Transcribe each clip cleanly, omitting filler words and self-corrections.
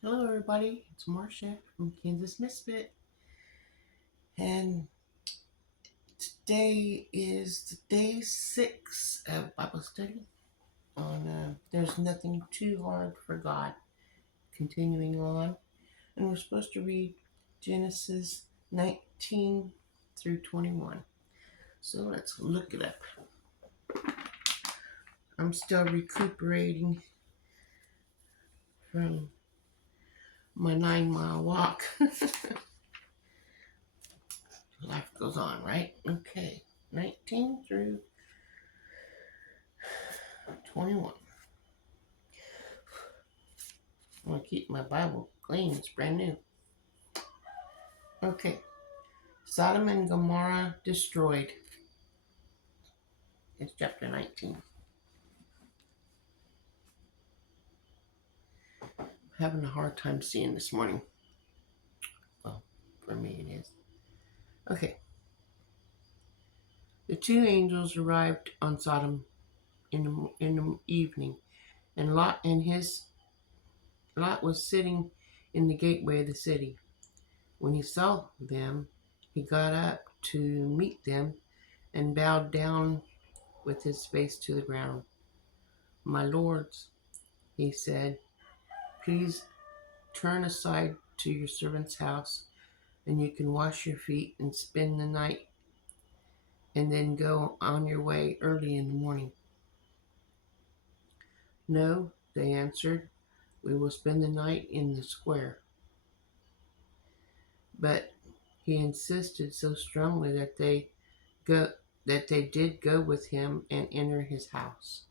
Hello, everybody. It's Marcia from Kansas Misfit, and today is the day 6 of Bible study on "There's Nothing Too Hard for God." Continuing on, and we're supposed to read Genesis 19 through 21. So let's look it up. I'm still recuperating from my 9-mile walk. Life goes on, right? Okay, 19 through 21. I want to keep my Bible clean. It's brand new. Okay. Sodom and Gomorrah destroyed. It's chapter 19. Having a hard time seeing this morning. Well, for me it is. Okay. The two angels arrived on Sodom in the evening, and Lot was sitting in the gateway of the city. When he saw them, he got up to meet them and bowed down with his face to the ground. My lords, he said, please turn aside to your servant's house, and you can wash your feet and spend the night, and then go on your way early in the morning. No, they answered, we will spend the night in the square. But he insisted so strongly go that they did go with him and enter his house.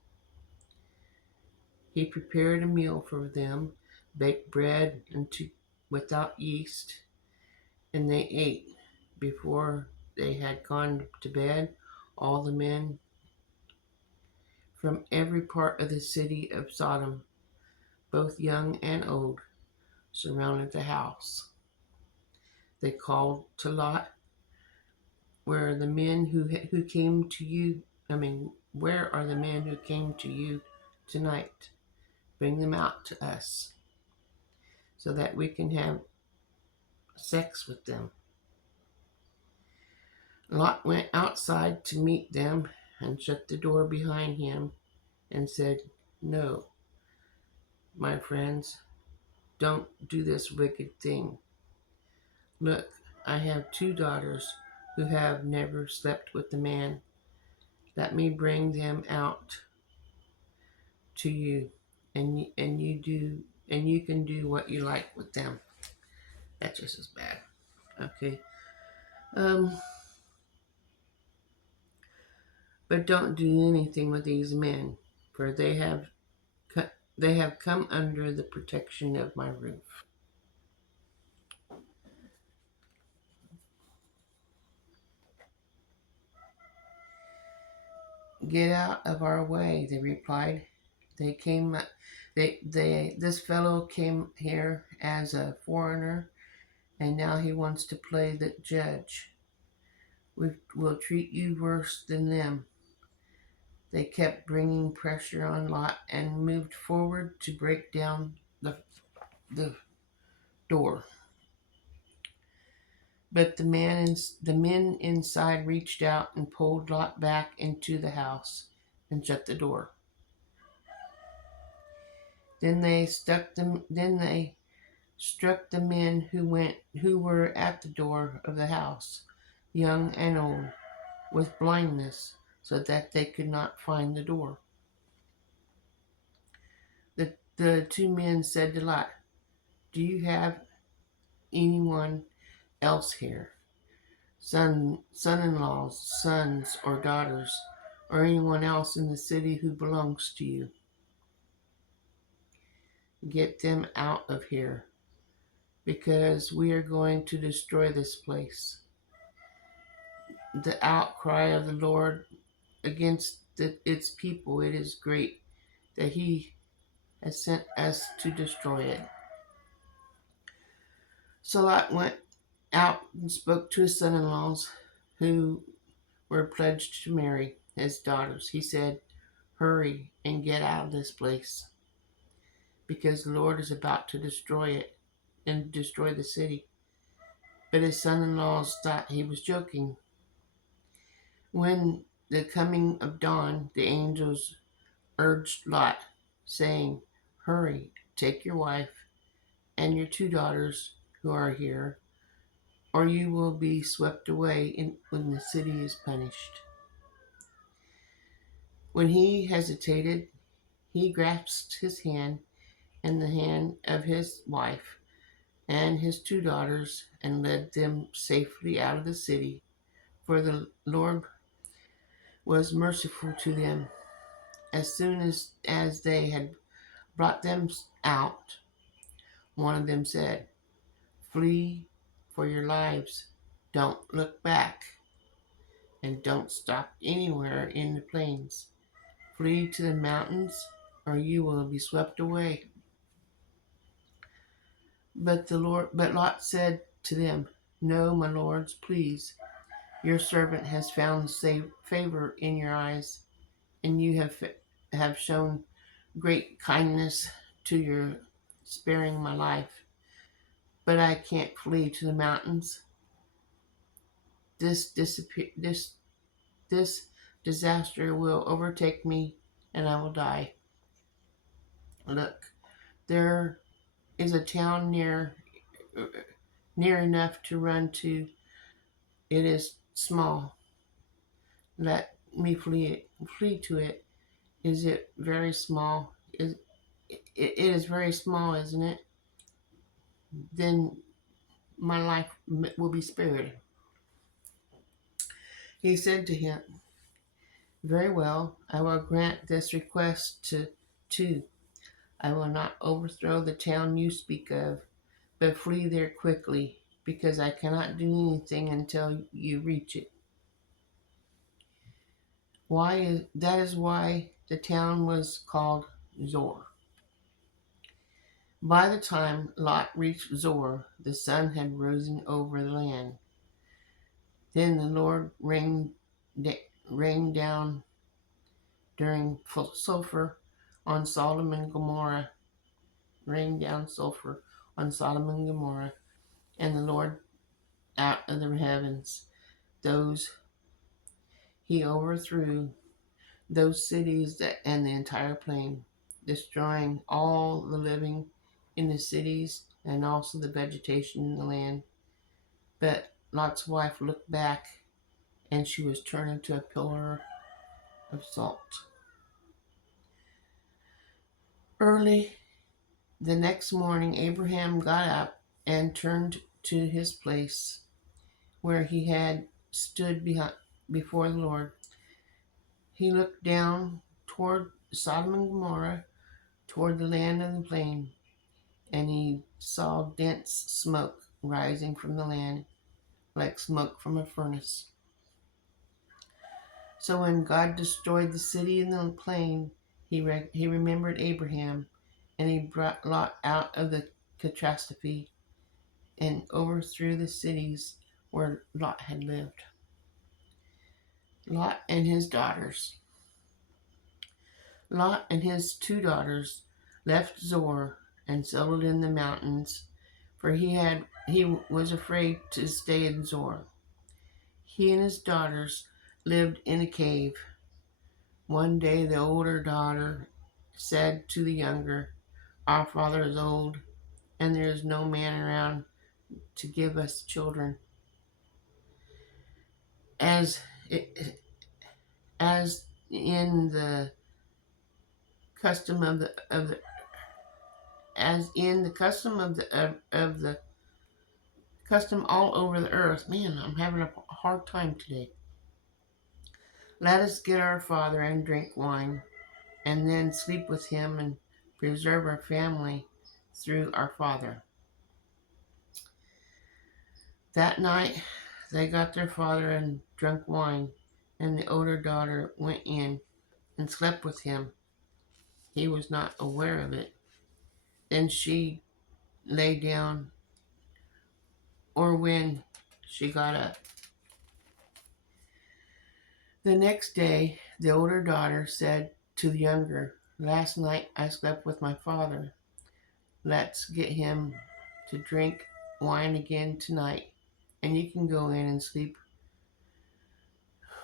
He prepared a meal for them, baked bread without yeast, and they ate. Before they had gone to bed, all the men from every part of the city of Sodom, both young and old, surrounded the house. They called to Lot, "Where are the men who came to you? Where are the men who came to you tonight? Bring them out to us, so that we can have sex with them." Lot went outside to meet them and shut the door behind him and said, "No, my friends, don't do this wicked thing. Look, I have 2 daughters who have never slept with a man. Let me bring them out to you, and you can do what you like with them." That's just as bad. Okay. Um, but don't do anything with these men, for they have come under the protection of my roof. "Get out of our way," they replied. They came this fellow came here as a foreigner, and now he wants to play the judge. We'll treat you worse than them. They kept bringing pressure on Lot and moved forward to break down the door. But the men inside reached out and pulled Lot back into the house and shut the door. Then they struck the men who were at the door of the house, young and old, with blindness, so that they could not find the door. The 2 men said to Lot, "Do you have anyone else here? Son-in-laws, sons or daughters, or anyone else in the city who belongs to you? Get them out of here, because we are going to destroy this place." The outcry of the Lord against its people, it is great, that he has sent us to destroy it. So Lot went out and spoke to his son-in-laws, who were pledged to marry his daughters. He said, "Hurry and get out of this place." because the Lord is about to destroy it and destroy the city. But his son-in-laws thought he was joking. When the coming of dawn, the angels urged Lot, saying, "Hurry, take your wife and your 2 daughters who are here, or you will be swept away when the city is punished." When he hesitated, he grasped his hand and the hand of his wife and his 2 daughters and led them safely out of the city, for the Lord was merciful to them. As soon as they had brought them out, one of them said, "Flee for your lives. Don't look back, and don't stop anywhere in the plains. Flee to the mountains, or you will be swept away." But Lot said to them, "No, my lords, please. Your servant has found favor in your eyes, and you have shown great kindness to your sparing my life. But I can't flee to the mountains. This disaster will overtake me, and I will die. Look, there is a town near enough to run to. It is small. Let me flee to it. Is it very small? It is very small, isn't it? Then my life will be spared." He said to him, "Very well, I will grant this request to two. I will not overthrow the town you speak of, but flee there quickly, because I cannot do anything until you reach it." That is why the town was called Zor. By the time Lot reached Zor, the sun had risen over the land. Then the Lord rained down during sulfur on Sodom and Gomorrah, rained down sulfur on Sodom and Gomorrah, and the Lord out of the heavens. He overthrew those cities and the entire plain, destroying all the living in the cities and also the vegetation in the land. But Lot's wife looked back, and she was turned into a pillar of salt. Early the next morning, Abraham got up and turned to his place where he had stood before the Lord. He looked down toward Sodom and Gomorrah, toward the land of the plain, and he saw dense smoke rising from the land like smoke from a furnace. So when God destroyed the city and the plain, he remembered Abraham, and he brought Lot out of the catastrophe and overthrew the cities where Lot had lived. Lot and his daughters. Lot and his 2 daughters left Zor and settled in the mountains, for he was afraid to stay in Zor. He and his daughters lived in a cave. One day the older daughter said to the younger, "Our father is old, and there is no man around to give us children. As in the custom of the custom all over the earth." Man, I'm having a hard time today. "Let us get our father and drink wine, and then sleep with him and preserve our family through our father." That night they got their father and drank wine, and the older daughter went in and slept with him. He was not aware of it. Then she lay down, or when she got up. The next day, the older daughter said to the younger, "Last night I slept with my father. let's get him to drink wine again tonight, and you can go in and sleep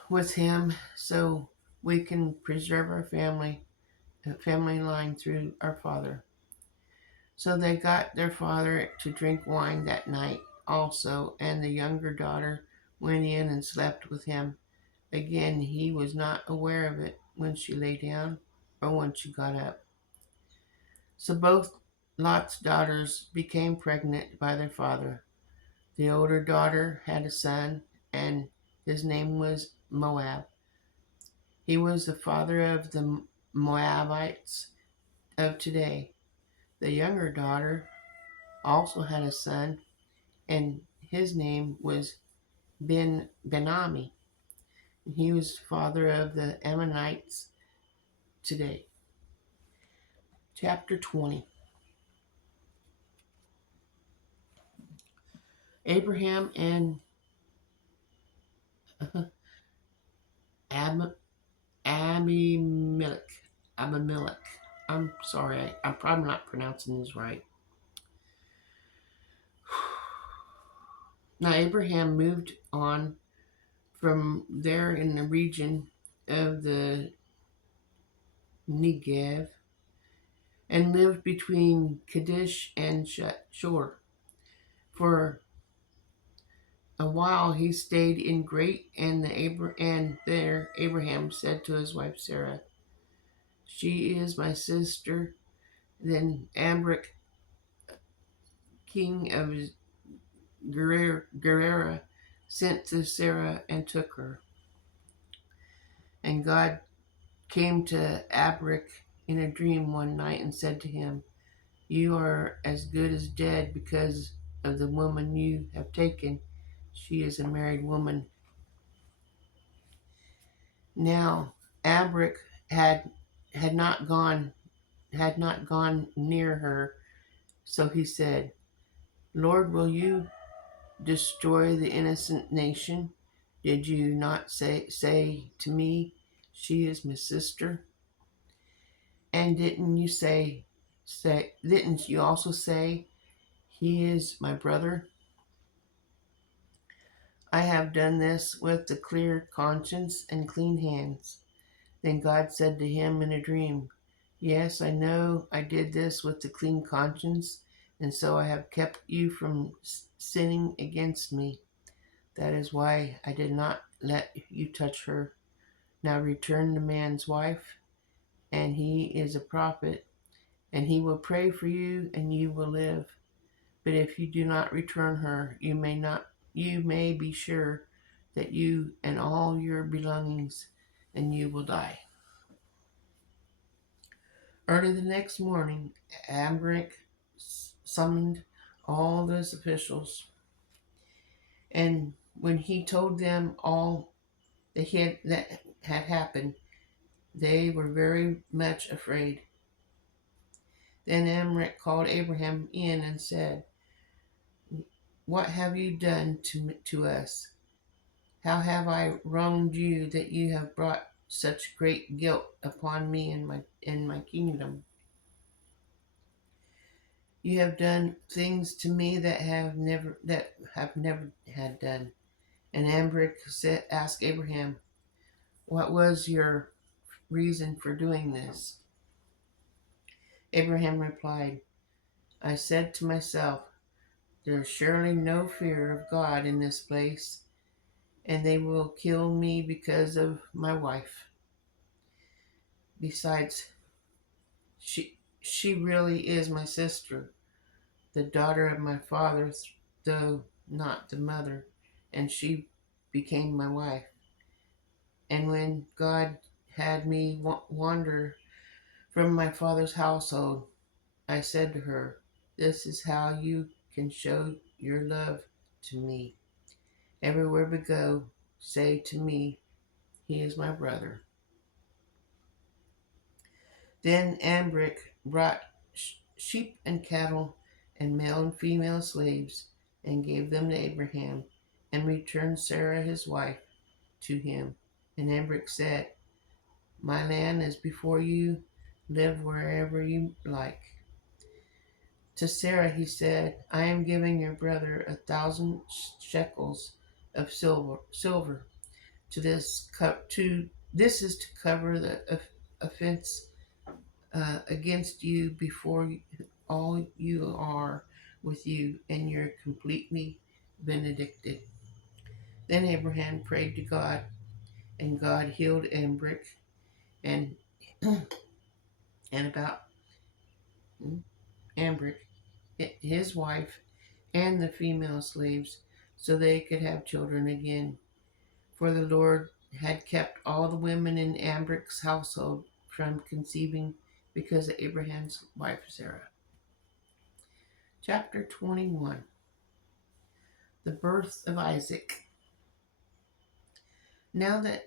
with him so we can preserve our family line through our father. So they got their father to drink wine that night also, and the younger daughter went in and slept with him. Again, he was not aware of it when she lay down or when she got up. So both Lot's daughters became pregnant by their father. The older daughter had a son, and his name was Moab. He was the father of the Moabites of today. The younger daughter also had a son, and his name was Benami. He was father of the Ammonites today. Chapter 20. Abraham and Ab- Abimelech. Abimelech. I'm sorry, I'm probably not pronouncing this right. Now, Abraham moved on from there in the region of the Negev and lived between Kadesh and Shur. For a while he stayed in Great, and there Abraham said to his wife Sarah, "She is my sister." Then Amalek, king of Gerar, sent to Sarah and took her. And God came to Amalek in a dream one night and said to him, "You are as good as dead because of the woman you have taken. She is a married woman." Now Amalek had not gone near her, so he said, "Lord, will you destroy the innocent nation? Did you not say to me, 'She is my sister'? And didn't you also say, 'He is my brother'? I have done this with a clear conscience and clean hands." Then God said to him in a dream, "Yes, I know I did this with a clean conscience, and so I have kept you from sinning against me. That is why I did not let you touch her. Now return the man's wife, and he is a prophet, and he will pray for you, and you will live. But if you do not return her, you may be sure that you and all your belongings, and you will die." Early the next morning, Amalek summoned all those officials, and when he told them all that had happened, they were very much afraid. Then Amalek called Abraham in and said, "What have you done to us? How have I wronged you that you have brought such great guilt upon me and my kingdom? You have done things to me that have never had done." And Amalek asked Abraham, "What was your reason for doing this?" Abraham replied, "I said to myself, 'There is surely no fear of God in this place, and they will kill me because of my wife. Besides, she really is my sister, the daughter of my father, though not the mother, and she became my wife. And when God had me wander from my father's household, I said to her, this is how you can show your love to me. Everywhere we go, say to me, he is my brother.'" Then Amalek brought sheep and cattle and male and female slaves and gave them to Abraham and returned Sarah his wife to him. And Amalek said, "My land is before you, live wherever you like." To Sarah he said, I am giving your brother 1,000 shekels of silver. To this this is to cover the offense against you before all you are with you, and you're completely benedicted. Then Abraham prayed to God, and God healed Ambrick and and about Ambrick, his wife, and the female slaves, so they could have children again. For the Lord had kept all the women in Ambrick's household from conceiving because of Abraham's wife Sarah. Chapter 21. The birth of Isaac. Now the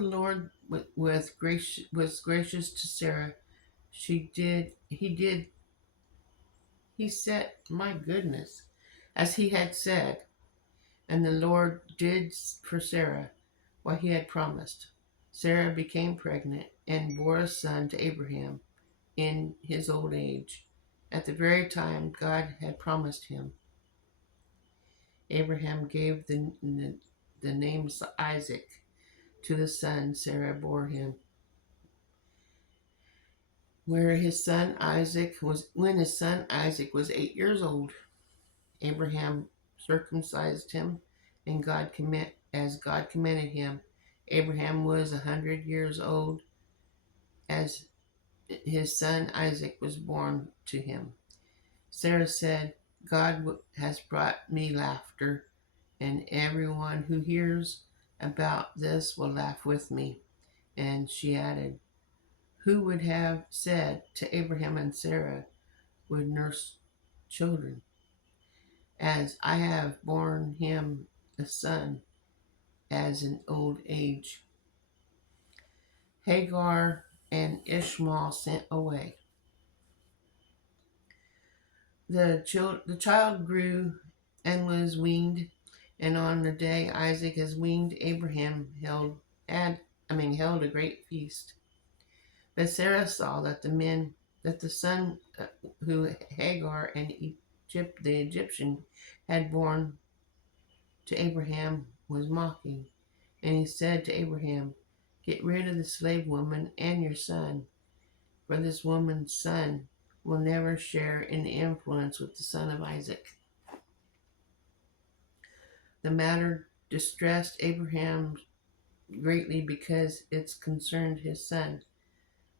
Lord was gracious to Sarah. He said, my goodness, as he had said, and the Lord did for Sarah what he had promised. Sarah became pregnant and bore a son to Abraham in his old age, at the very time God had promised him. Abraham gave the name Isaac to the son Sarah bore him. When his son Isaac was 8 years old, Abraham circumcised him, and God commanded him. Abraham was 100 years old as his son Isaac was born to him. Sarah said, God has brought me laughter, and everyone who hears about this will laugh with me. And she added, who would have said to Abraham and Sarah would nurse children, as I have borne him a son as an old age. Hagar and Ishmael sent away. The child grew and was weaned, and on the day Isaac is weaned, Abraham held a great feast. But Sarah saw that the son who Hagar and the Egyptian had born to Abraham was mocking, and he said to Abraham, get rid of the slave woman and your son, for this woman's son will never share in the influence with the son of Isaac. The matter distressed Abraham greatly because it concerned his son.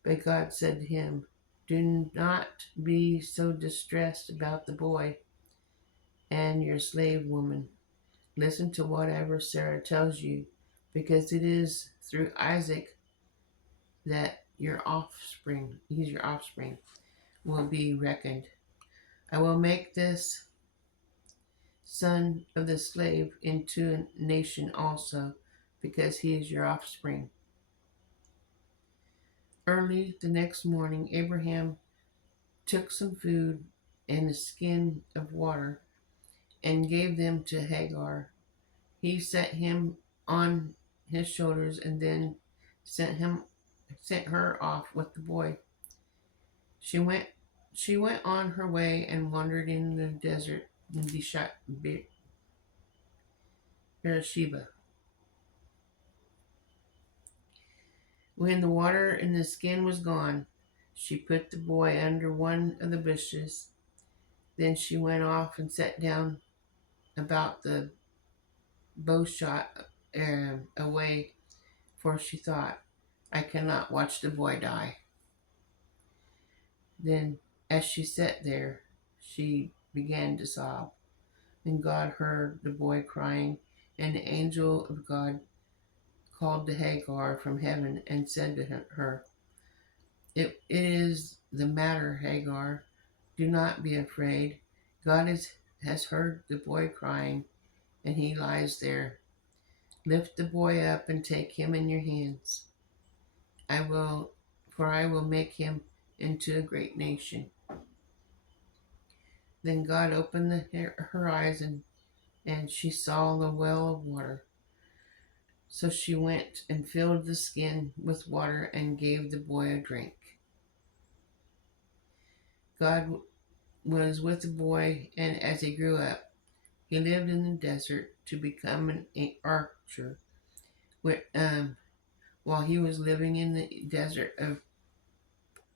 But God said to him, do not be so distressed about the boy and your slave woman. Listen to whatever Sarah tells you, because it is through Isaac that your offspring will be reckoned. I will make this son of the slave into a nation also, because he is your offspring. Early the next morning, Abraham took some food and a skin of water and gave them to Hagar. He set him on his shoulders and then sent her off with the boy. She went on her way and wandered in the desert in Beersheba. When the water in the skin was gone, she put the boy under one of the bushes. Then she went off and sat down about the bowshot away, for she thought, I cannot watch the boy die. Then, as she sat there, she began to sob, and God heard the boy crying, and the angel of God called to Hagar from heaven and said to her, It is the matter, Hagar. Do not be afraid. God has heard the boy crying, and he lies there. Lift the boy up and take him in your hands. I will make him into a great nation. Then God opened her eyes, and she saw the well of water. So she went and filled the skin with water and gave the boy a drink. God was with the boy, and as he grew up, he lived in the desert to become an archer. While he was living in the desert of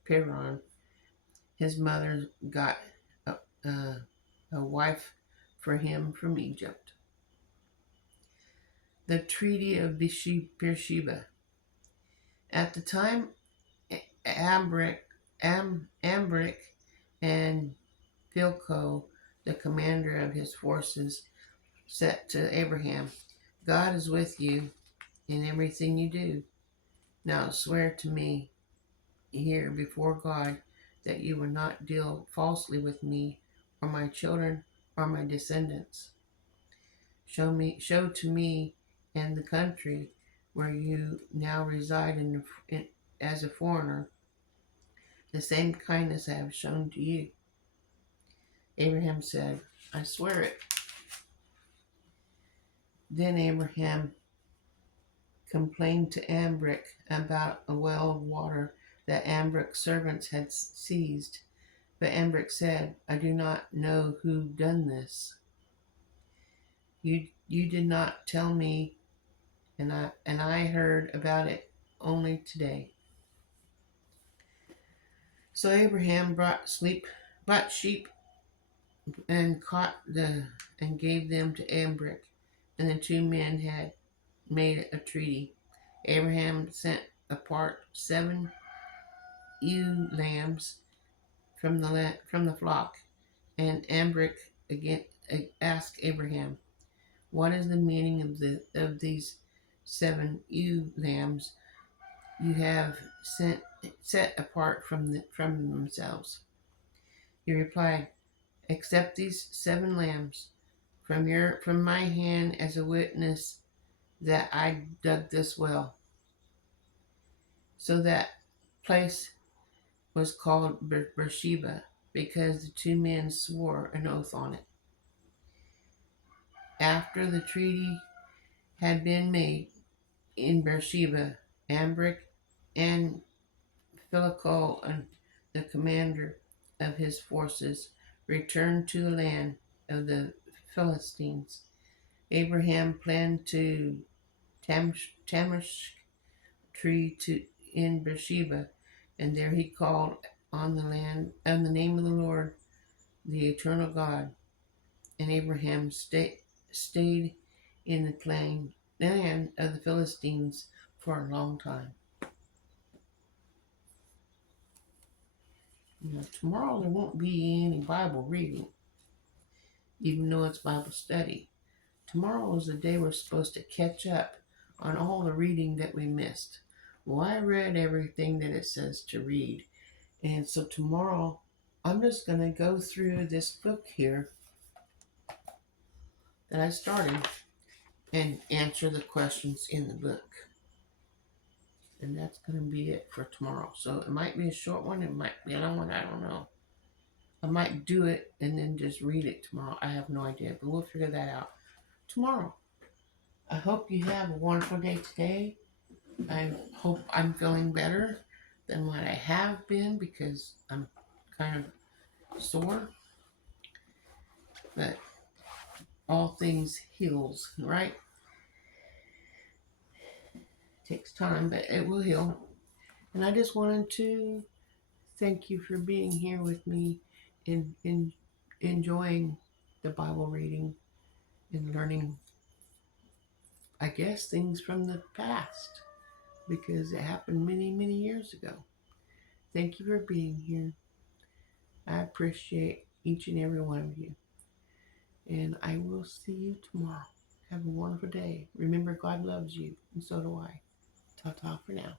Paran, his mother got a, a wife for him from Egypt. The Treaty of Beersheba. At the time, Ambric and Philco, the commander of his forces, said to Abraham, God is with you in everything you do. Now swear to me here before God that you will not deal falsely with me or my children or my descendants. Show to me and the country where you now reside as a foreigner the same kindness I have shown to you. Abraham said, I swear it. Then Abraham complained to Ambric about a well of water that Ambric's servants had seized. But Ambric said, I do not know who done this. You did not tell me, and I heard about it only today. So Abraham brought sheep and gave them to Ambric, and the two men had made a treaty. Abraham sent apart 7 ewe lambs from the flock, and Ambric again asked Abraham, "What is the meaning of these 7 ewe lambs you have set apart from themselves?" He replied, "Accept these 7 lambs from my hand as a witness that I dug this well." So that place was called Beersheba, because the 2 men swore an oath on it. After the treaty had been made in Beersheba, Ambric and Philco, the commander of his forces, returned to the land of the Philistines. Abraham planned to Tamashk tree in Beersheba, and there he called on the name of the Lord, the eternal God. And Abraham stayed in the land of the Philistines for a long time. Now, tomorrow there won't be any Bible reading, even though it's Bible study. Tomorrow is the day we're supposed to catch up on all the reading that we missed. Well, I read everything that it says to read. And so tomorrow, I'm just going to go through this book here that I started and answer the questions in the book. And that's going to be it for tomorrow. So it might be a short one, it might be a long one, I don't know. I might do it and then just read it tomorrow. I have no idea, but we'll figure that out tomorrow. I hope you have a wonderful day today. I hope I'm feeling better than what I have been, because I'm kind of sore. But all things heals, right? It takes time, but it will heal. And I just wanted to thank you for being here with me in enjoying the Bible reading and learning, I guess, things from the past, because it happened many, many years ago. Thank you for being here. I appreciate each and every one of you. And I will see you tomorrow. Have a wonderful day. Remember, God loves you, and so do I. Ta-ta for now.